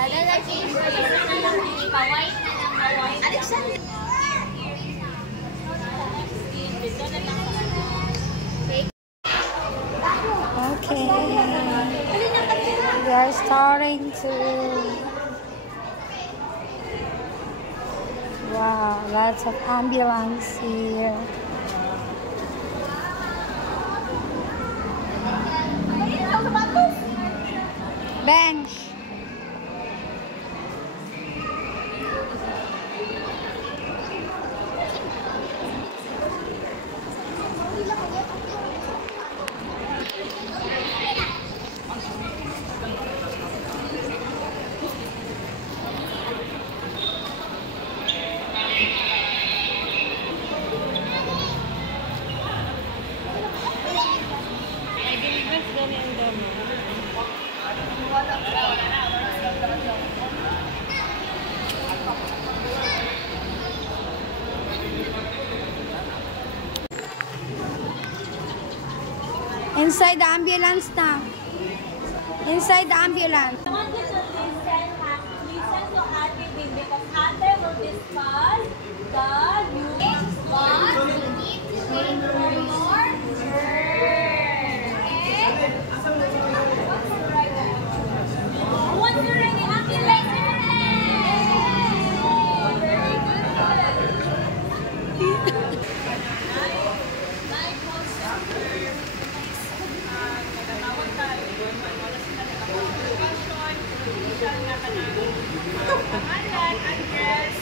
Okay. We are starting to... Wow, lots of ambulance here. Bench. Inside the ambulance now. Inside the ambulance. I want you to listen to Ate Bin because Ate will discuss the news. What you need to wait for your turn. Okay? Once you're ready, Ate, raise your hand. Very good. Pangalan, address.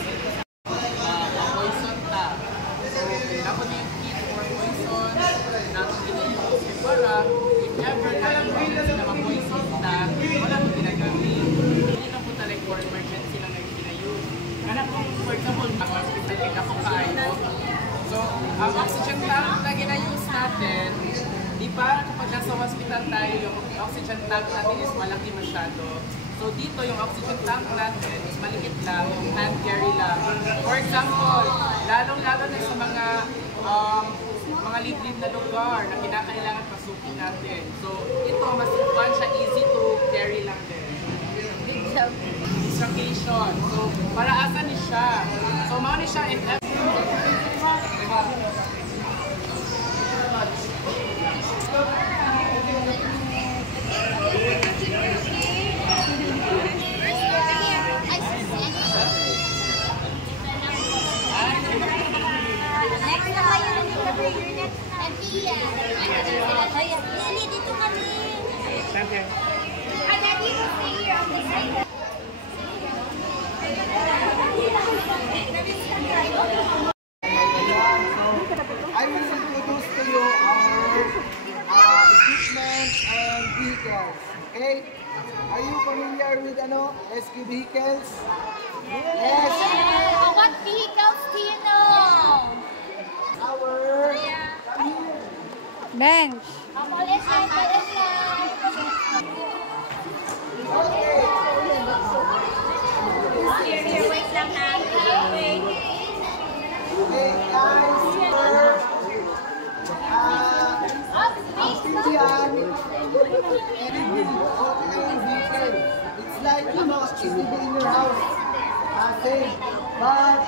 Poison ta. So, ako na yung kit for poison. Natin ginagawa. Para, if ever na ma-poison ta, wala mo ginagamit. Hindi na po talaga for emergency lang na ginayon. Kaya kung, for example, mag-hospital ako kayo. So, ang oxygen tank na ginayos natin, di ba kapag nasa hospital tayo, yung oxygen tank natin is malaki masyado. So dito yung oxygen tank natin is maliit lang, yung hand carry lang. For example, lalong-lalo na sa mga liblib na lugar na kinakailangan pasukin natin. So ito, mas fun siya, easy to carry lang din. Instruction. So para asa ni siya. So mao ni siya in Dito kami. And then you can stay here on the side. I will introduce to you our equipment and vehicles. Okay? Are you familiar with rescue vehicles? Yes. What vehicles do you know? Our Bench. Police line, police line. Here, wait lang na. Okay, guys, amphibian vehicle. It's like, it's in your house. Safe, but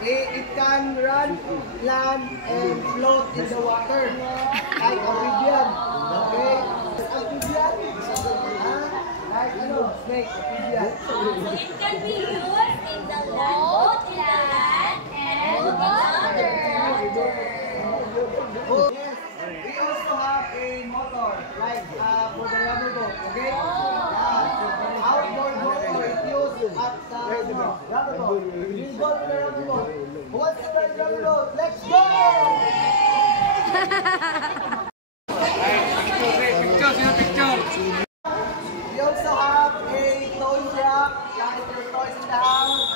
it can run, land, and float in the water. Like amphibian. Okay? Amphibian? Like snake, amphibian. It can be used in the land, both in the land and water. Yes, we also have a motor, like for the rubber boat, okay? Outboard motor is used at the rubber boat. We go to the rubber boat. Who wants to ride rubber boat? Let's go! We also have a toy rack, like your toys in the house.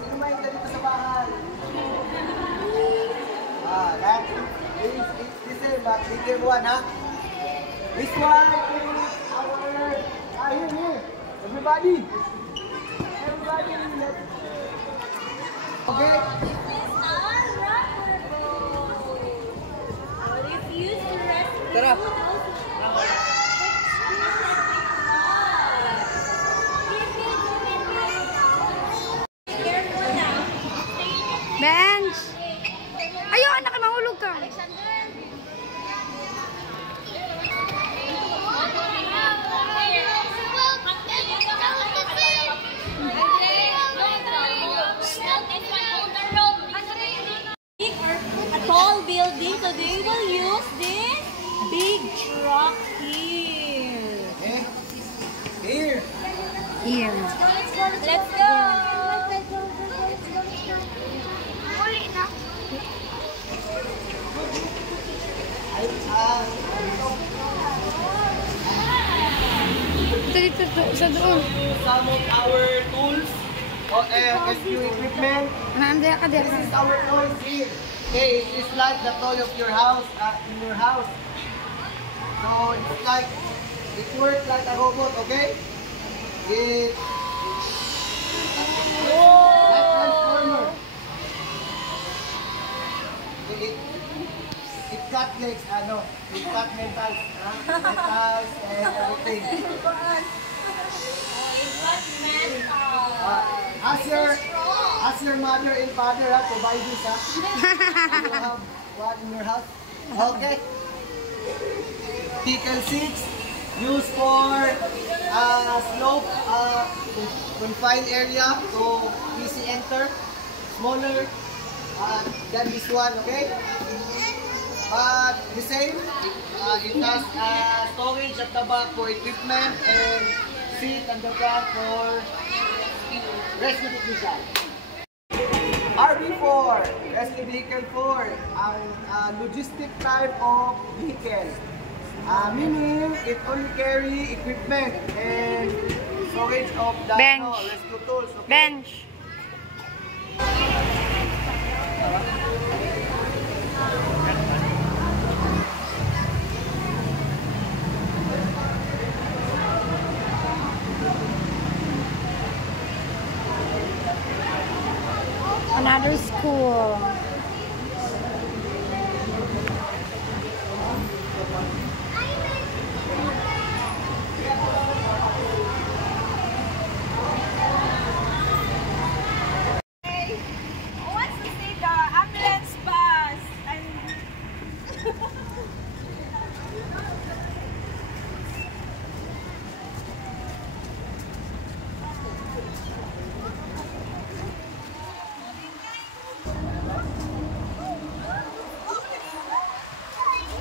Sino may dito sa bahay? This is but bigger one, huh? This one is our here. Everybody. Okay. This is our rubber boat. What if you used to rescue those dito sa doon. Some of our tools or rescue equipment. Nandiyan ka This is our toys here. Okay, it's like the toy of your house, in your house. So it's like, it works like a robot, okay? It like transformer. It cut legs, it cut metals, metals and everything. Ask your mother and father to buy this, You have one in your house. Okay. Vehicle 6 used for slope confined area, so easy enter. Smaller than this one, okay? But the same, it has storage at the back for equipment and seat at the front for rescue technician. RV4, Rescue Vehicle 4, ang logistic type of vehicle. Meaning, it only carry equipment and storage of the rescue tools. Okay? Bench. Another school. Who wants to see the ambulance bus?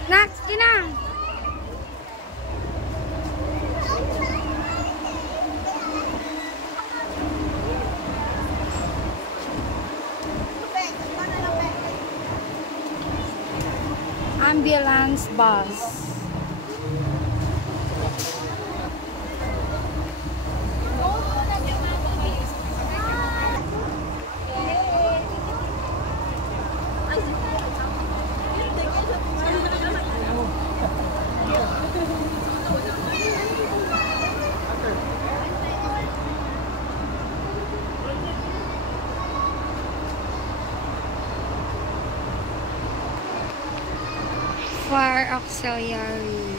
Nak, kinang. Ambulance bus. Fire auxiliary.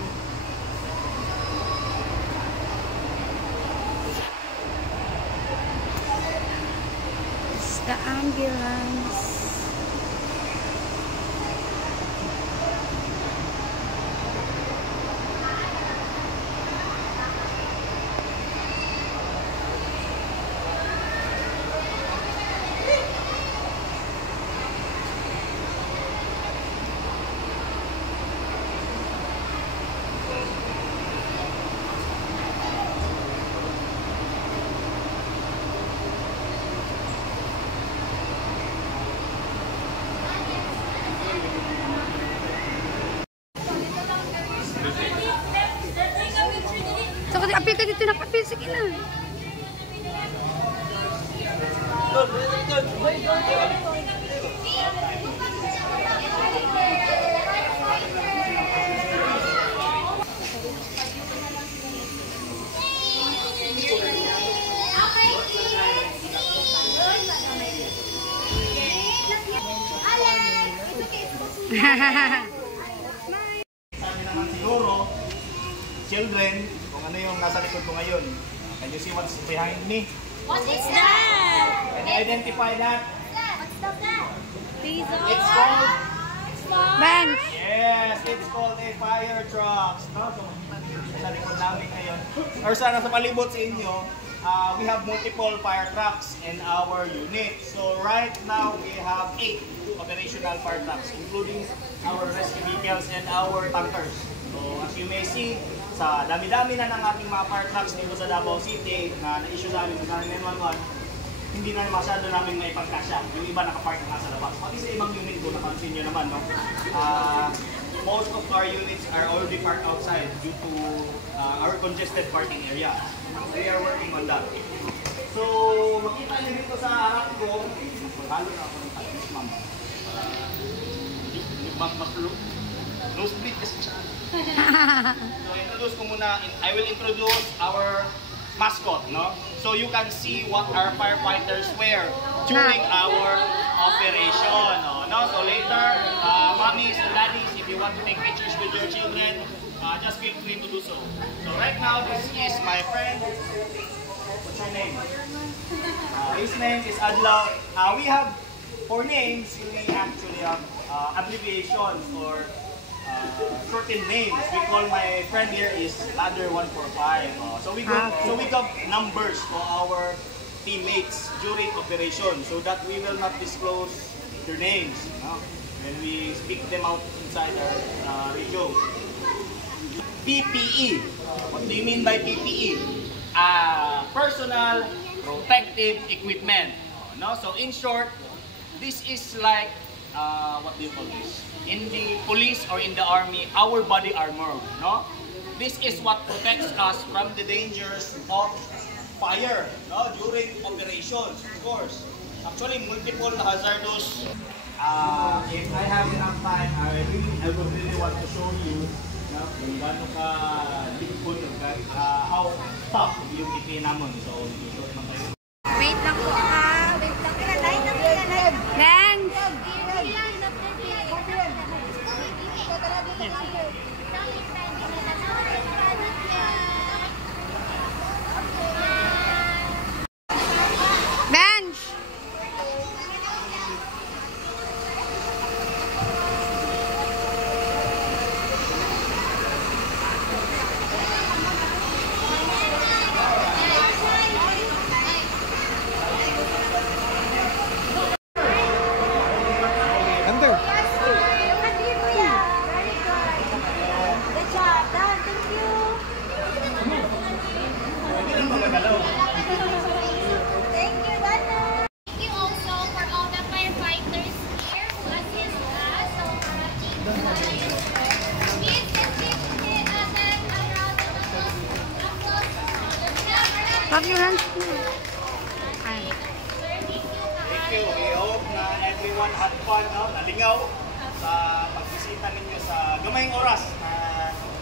It's the ambulance. So, apil ka dito, nakapil. Sige na. Siguro, children, kung ano yung nasa likod ko ngayon. Can you see what's behind me? What is that? Can you identify that? What's that? Diesel? It's called, Bench. yes, it's called a fire truck. No? So, sa likod namin ngayon, or sa nasa palibot sa inyo, we have multiple fire trucks in our unit. So right now, we have 8 operational fire trucks, including our rescue vehicles and our tankers. So as you may see, sa dami-dami na ng ating mga fire trucks dito sa Davao City na na-issue namin sa 911, hindi na masyado namin maipagkasya. Yung iba nakapark na sa labas. Pati sa ibang unit ko, napansin nyo naman, no? most of our units are already parked outside due to our congested parking area. We are working on that. So, makita niyo dito sa harap ko, halo na ako ng tatis, ma'am. No split kasi siya. So, introduce ko muna, I will introduce our mascot, no? So you can see what our firefighters wear during our operation, no? So later, mommies and daddies, if you want to take pictures with your children, just feel free to do so. So right now, this is my friend. What's her name? His name is Adlaw. We have 4 names. We actually have abbreviations or shortened names. We call my friend here is Ladder 145. So we got numbers for our teammates during operation so that we will not disclose their names when we speak them out inside our radio. PPE. What do you mean by PPE? Personal protective equipment. No? So in short, this is like what do you call this? In the police or in the army, our body armor, no? This is what protects us from the dangers of fire, no? During operations, of course. Actually, multiple hazardous. If I have enough time, I would really want to show you, no? Kung gaano ka likod, how tough yung PPE naman. So, i-short man tayo. Wait lang po ha. Wait lang. Bench! Bench! Clap your hands. Thank you. We hope na everyone had fun, no? Nalingaw sa pagbisita ninyo sa gamayng oras na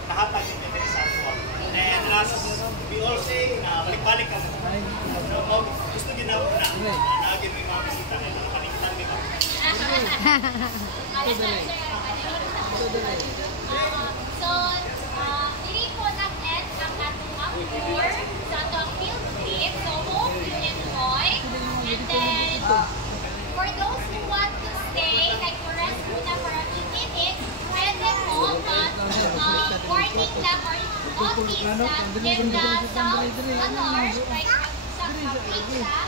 nahatag ninyo din sa Aswa. And as we all say, na balik-balik ka. So, gusto nyo na nagin mo yung mga bisita na nakalimutan nyo. So, dili po nag-end ang atong tour sa atong field trip. So, hope you enjoy. And then, for those who want to stay, like for rest muna for a few minutes, pwede po warning lang or office lang in the south, like sa Kapitsa.